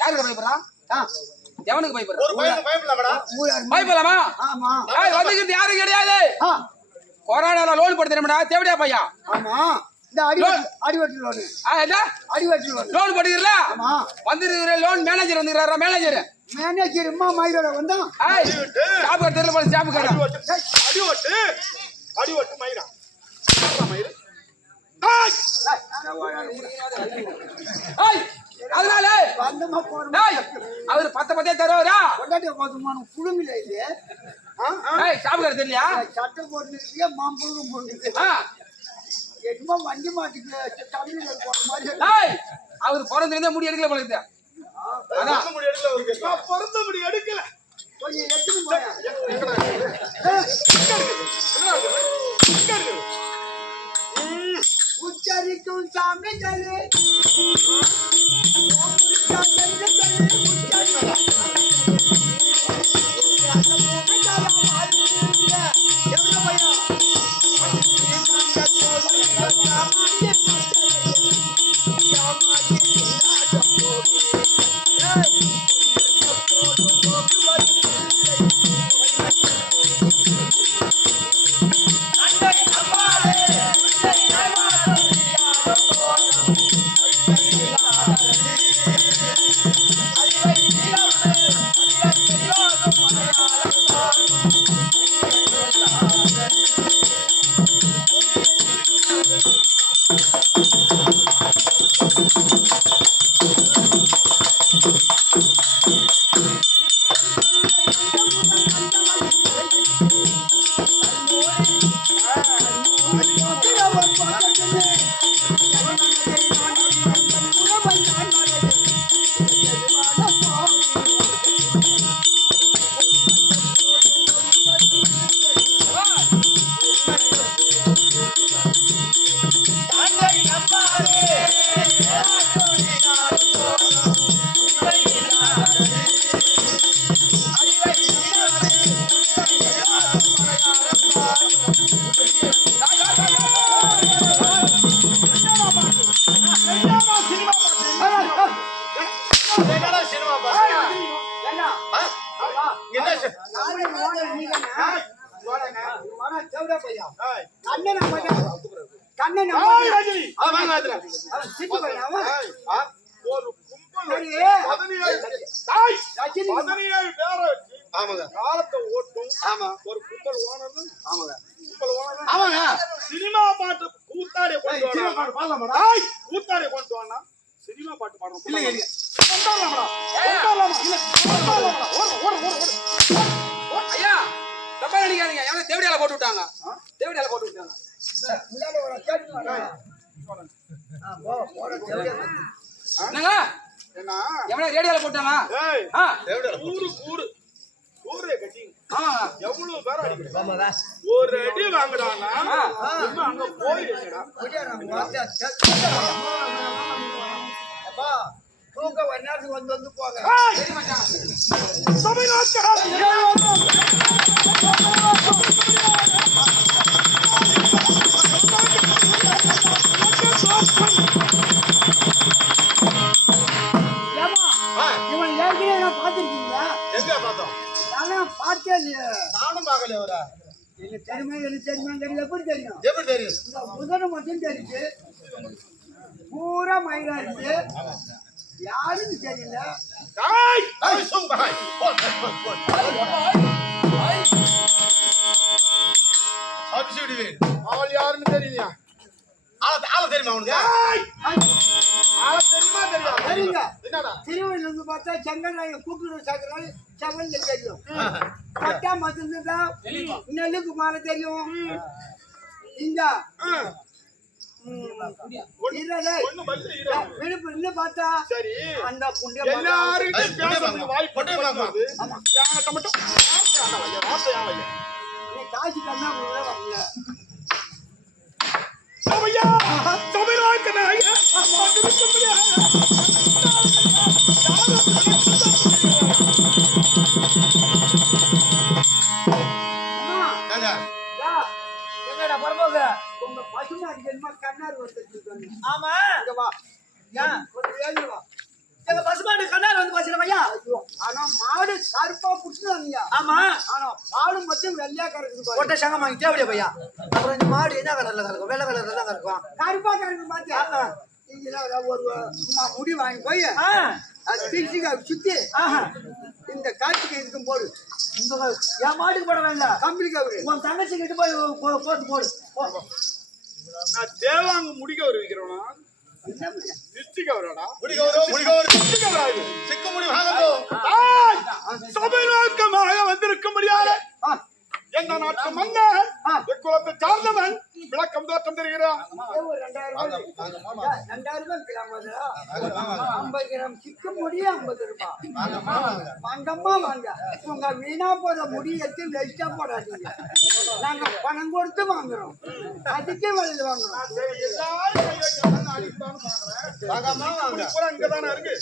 யாருக்கு பயப்படுறா? எவனுக்கு பயப்படலாமா? வந்துக்கிறது யாரும் கிடையாது. கொரோனா லோன் போட்டு தெரியுமாடா தேவடியா பையா? லோன் போட்டுக்கிறல வந்துருக்கிற லோன் மேனேஜர் வந்துக்கிறாரா? மேனேஜர் வந்தா சாப்பு தெரியல போல சாப்பு கடை அடிவட்டு மயிரா அதனால அவரு பத்தே தருவாரா? புழுங்கல இல்லையே சாப்பு கடை தெரியலையா? சட்டை போட்டு மாம்பழம் போடுது என்னமோ வண்டி மாட்டுக்கு தமிழ் போற மாதிரி. அவரு பிறந்திருந்தா முடி எடுக்கல போல இருக்கு. பிறந்த முடி எடுக்கல கொஞ்சம் எடுத்துன்னு போய் உச்சரிக்கும் சாமிகளே சினிமா பாட்டு கூத்தாடி கொண்டு வானா சினிமா பாட்டு பாடுறோம் ஐயா தப்பா நினைக்காதீங்க. எவனை தேவடியால போட்டு விட்டாங்க. தேவடியால போட்டு விட்டாங்க. என்னங்க என்ன எவனை ரேடியோல போட்டாங்க? கூறு கூறு கூறு கட்டி எவ்வளவு பேர் அடிக்கிறாங்க? ஒரு அடி வாங்குறானா அங்க போயிடுங்கடா. தூக்க ஒரு நேரத்துக்கு வந்து போங்க. இவன் ஏற்கனவே பார்த்துருக்கீங்களா? எங்க பார்த்தோம்? பார்த்தே இல்லையே. நானும் பார்க்கல. ஒரு எனக்கு தெரியுமா தெரியல. எப்படி தெரியும்? எப்படி தெரியும்? முதல்ல மட்டும் தெரியுது. பூரா மயிலா இருக்கு. யாருன்னு தெரியல. அவள் யாருன்னு தெரியலையா? திருவள்ளுவர் இருந்து பார்த்தா செங்கல் கூட்டுறவு சாக்கரால் செவல்ல தெரியும். பட்டா மசந்தா நெல்லுக்கு மாற தெரியும். இங்க விழுப்புரம் பார்த்தா அந்த புண்ணிய காசு கண்ணா வரல. தமிழ் என்னமா கண்ணார் வந்து ஆமா இங்க வா ஏன் கொஞ்சம் ஏறி வா எங்க பசுமாடு கண்ணார் வந்து பாத்துறேன் ஐயா ஐயோ ஆனா மாடு கருப்பா புடிச்சுதாங்க ஆமா ஆனா பால் மட்டும் வெள்ளையா கறக்குது பாரு ஒட்ட சங்கம் வாங்கி தேவையா பையா அப்புறம் இந்த மாடு என்ன கலர்ல கறக்கும் வெள்ளை கலர்ல தான் கறக்கும் கருப்பா கறக்கு பாத்தியா நீங்க ஒரு சும்மா முடி வாங்கி போய் அது பிரிச்சுக்க சுத்தி இந்த காட்சிக்கு இருக்கும் போடு இந்த என் மாட்டுக்கு போட வேண்டாம் கம்பளிக்கு அவரு உன் தங்கச்சி கிட்ட போய் போட்டு போடு நான் தேவாங்க முடிக்க வருவிக்கிறவனா டிஸ்ட்ரிக் அவராடா சிக்க முடி சபை நோக்கமாக வந்திருக்க முடியாது எந்த நாட்டு மன்னர் குலத்தை சார்ந்தவன் விளக்கம் தோற்றம் தருகிறான் 2000 கிராம் 50 கிராம் சிக்க முடிய 50 ரூபாய் வாங்கம்மா வாங்க உங்க வீணா போற முடி எடுத்து வேஸ்டா போடாதீங்க நாங்க பணம் கொடுத்து வாங்குறோம் அதுக்கே வழியில் வாங்குறோம் இங்கதானே இருக்கு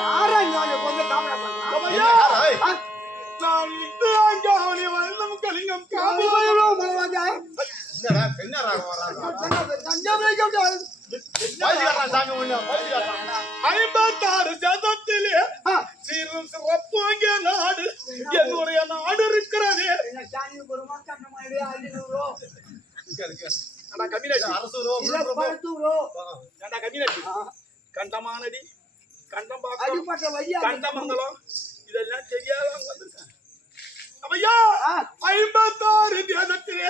யாரா இங்க கொஞ்சம் காமெடி பண்றாங்க கலிங்கம் ஐம்பத்தாறு சதத்திலே சீரும் சிறப்பாக நாடு என்னுடைய நாடு இருக்கிறது கண்டமானடி கண்டமங்கலம் இதெல்லாம் தெரியாதவங்க வந்திருக்காங்க ஐயா 56 தேசத்திலே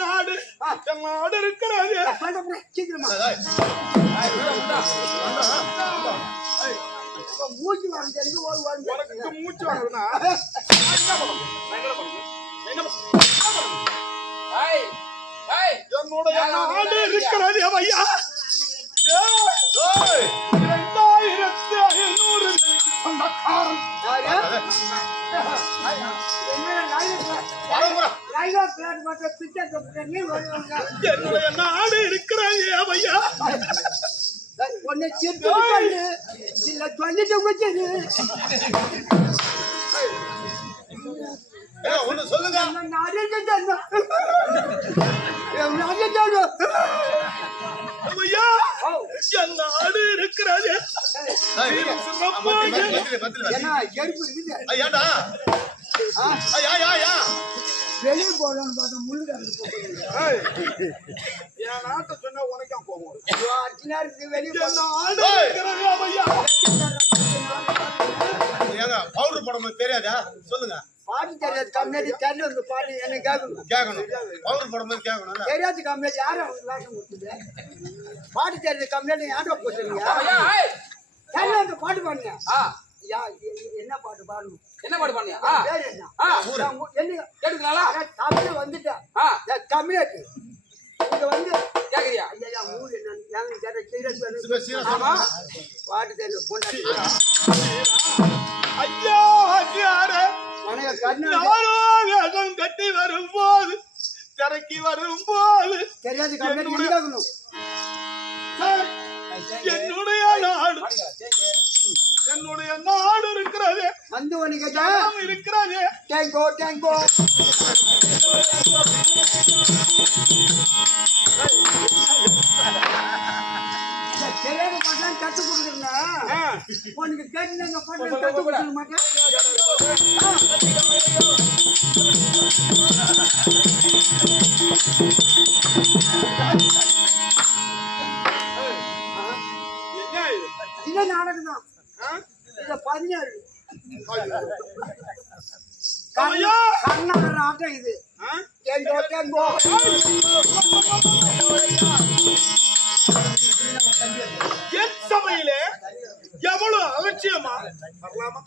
நாடு நாடு இருக்கிறது மூச்சு வாங்க உனக்கு மூச்சு வாங்கணும்னா என்னுடைய நாடு இருக்கிறது ஐயா 2500 சொந்தக்காரன் என்னுடைய நாடு இருக்கிறது ஐயா ஒன்னு சிட்டு இல்ல சொல்லிட்டு வச்சது ஒண்ணு சொல்லுங்க ஐயா என் நாடு இருக்கிறது வெளியே போடணும்னு பார்த்தா முள்ளு என் நாட்டை சொன்னா உனக்கும் போகும் வெளியே பவுடர் போட தெரியாதா சொல்லுங்க பாட்டு தெரியாது கம்மியாடி தண்ணி வந்து பாட்டு என்ன கேட்கணும் பவுடர் போடும்போது கேட்கணும் தெரியாது கம்மியாடி யாரும் அவங்களுக்கு வேஷம் கொடுத்தது பாட்டு தெரியாது கம்மியாடி யாரும் போச்சுங்க தண்ணி வந்து பாட்டு பாடுங்க என்ன பாட்டு பாடணும் என்ன பாடு பண்ணியா பேர் என்ன கேட்டுக்கலாம் தமிழ் வந்துட்டேன் தமிழக்கு இங்க வந்து கேக்குறியா ஐயா ஊர் என்ன பாட்டு தெரியல பொண்டாட்டி ஐயா வேகம் கட்டி வரும்போது திறக்கி வரும்போது தெரியாது கம்மியாடி என்னுடைய நாடு என்னுடைய நாடு இருக்கிறது வந்து ஒண்ணு கேட்டா இருக்கிறது டேங்கோ டேங்கோ தெரியாத பாட்டெல்லாம் கத்து கொடுக்குறேன் உனக்கு கேட்டு பாட்டு கத்து கொடுக்க மாட்டேன் இது நாடகம் தான் இது 17 கர்நாடக ஆட்டம் இது டேங்கோ டேங்கோ என் சபையிலே எவ்வளவு அலட்சியமா வரலாமா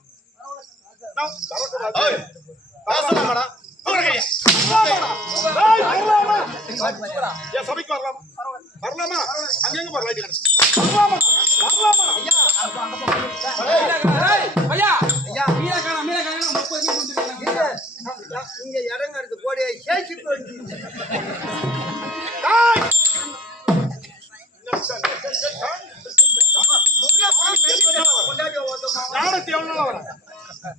சபைக்கு வரலாமா வரலாமா அங்க எங்க பாரு லைட் கடை வரலாமா ஐயா ஐயா மீனக்காரன் 30 மீன் வந்துருக்காங்க. இங்க இடம் எடுத்து போடி சேச்சி போடி டேய் கொண்டாடி ஓட்டமா நாடத்தி எவ்வளவு நாள் வர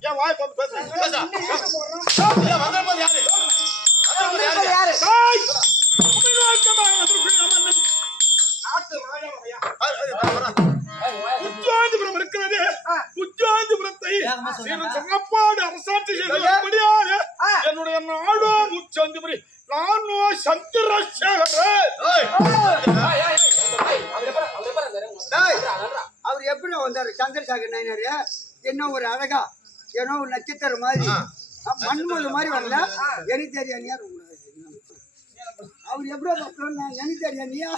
ஏன் வாய் போட்டு பேசுறீங்க யாரு டேய் தமிழ்நாட்டுமா அதற்கு அமன் நாட்டு ராஜாவையா உச்சாந்திபுரம் இருக்கிறது உச்சாந்திபுரத்தை சிறப்பாடு அரசாட்சி செய்வதற்குடியாக என்னுடைய நாடு உச்சாந்திபுரி நானோ சந்திரசேகர் அவர் எப்படி வந்தாரு சந்திரசேகர் நாயனாரு என்ன ஒரு அழகா ஏன்னோ ஒரு நட்சத்திரம் மாதிரி மண்மது மாதிரி வரல எனக்கு தெரியா அவர் எப்படி எனக்கு தெரியா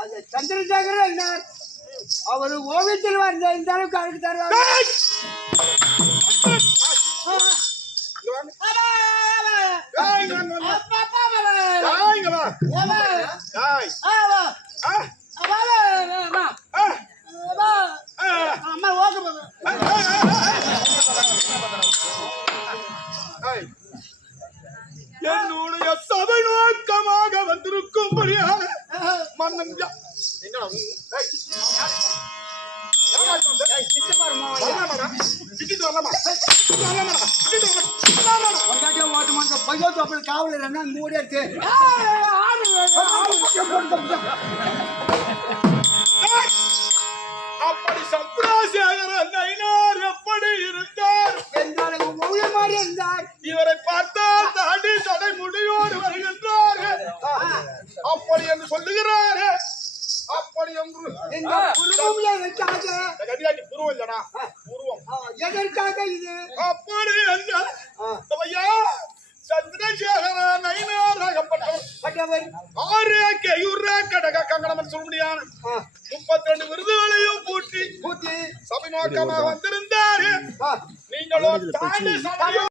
அது சந்திரசேகர் என்ன அவர் ஓவியத்தில் வந்த இந்த அளவுக்கு அழகு தருவார் என்னுடைய சபை நோக்கமாக வந்திருக்கும்படியாக மன்னன் காவலர் என்ன மூடி எடுத்து அப்படி சந்திரசேகரன் நயினார் எப்படி இருந்தார் என்றால் ஓவிய மாதிரி இருந்தார் இவரை பார்த்தால் தாண்டி தடை முடியோடு வருகின்றார் அப்படி என்று சொல்லுகிறாரு அப்படி என்று எங்க குருவும் எதற்காக கதிராட்டி புருவம் இல்லடா புருவம் எதற்காக இது அப்படி என்று ஐயா சந்திரசேகரன் நயினாராகப்பட்டவர் 6 கையுற கடக கங்கணம் சொல்ல முடியாது 32 விருதுகளையும் பூட்டி பூத்தி சபை நோக்கமாக வந்திருந்தாரு நீங்களும் தாண்டி